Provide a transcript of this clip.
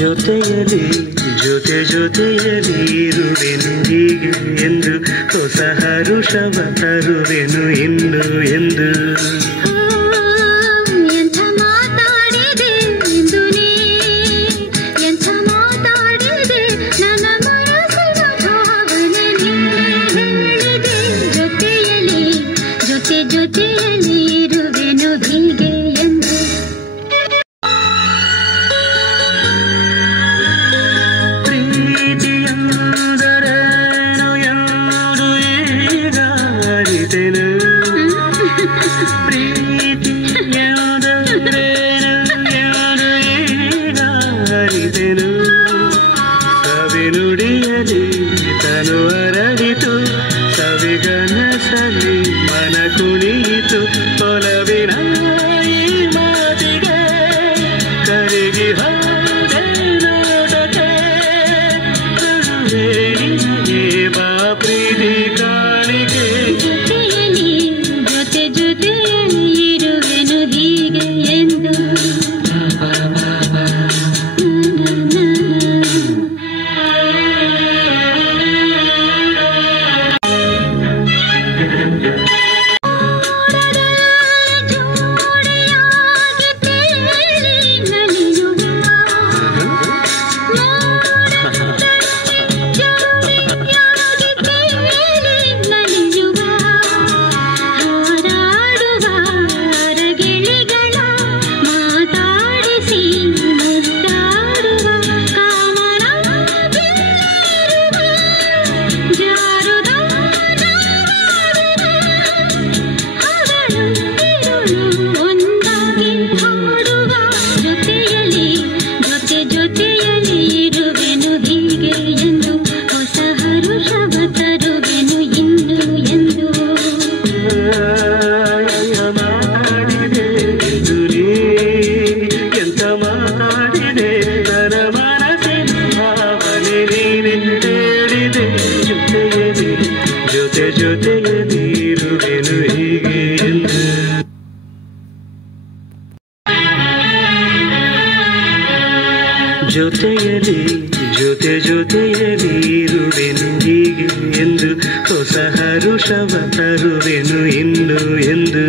ಜೊತೆಯಲಿ ಜೊತೆಯಲಿ ಇರುವೆನು ಹೀಗೆ ಎಂದು ಹೊಸ ಹರುಷವ ತರುವೆನು ಇನ್ನು ಎಂದು ಜೊತೆಯಲಿ ಇರುವೆನು ಹೀಗೆ ಎಂದು ಪ್ರೀತಿಯಂದರೇನು ಎಂದು ಈಗ ಅರಿತೆನು ಪ್ರೀತಿಯಂದರೇನು ಎಂದು ಈಗ ಅರಿತೆನು ಸವಿನುಡಿಯಲಿ ತನು ಅರಳಿತು ಸವಿಗನಸಲಿ ಮನ ಕುಣಿಯಿತು ಒಲವಿನ ಈ ಮಾತಿಗೆ ಕರಗಿ ಹೋದೆ ನೋಡಕ್ಕೆ ಕರುಣೆ ಬಾ ಪ್ರೀತಿ ಕಾಣಿಕೆ ಜೊತೆಯಲಿ ಜೊತೆಯಲಿ ಇರುವೆನು ಹೀಗೆ ಎಂದು ಜೊತೆಯಲಿ ಇರುವೆನು ಹೀಗೆ ಎಂದು ಹೊಸ ಹರುಷವ ತರುವೆನು ಇನ್ನು ಎಂದು ಮಾತಾಡಿದೆ ಎಂತ ಮಾತಾಡಿದೆ ನನ್ನ ಮನಸ್ಸಿನ ಭಾವನೆ ನೀನೆ ಹೇಳಿದೆ ಜೊತೆಯಲಿ ಜೊತೆಯಲಿ ಇರುವೆನು ಹೀಗೆ ಎಂದು ಜೊತೆಯಲಿ ಜೊತೆಯಲಿ ಇರುವೆನು ಹೀಗೆ ಎಂದು ಹೊಸ ಹರುಷವ ತರುವೆನು ಇನ್ನು ಎಂದು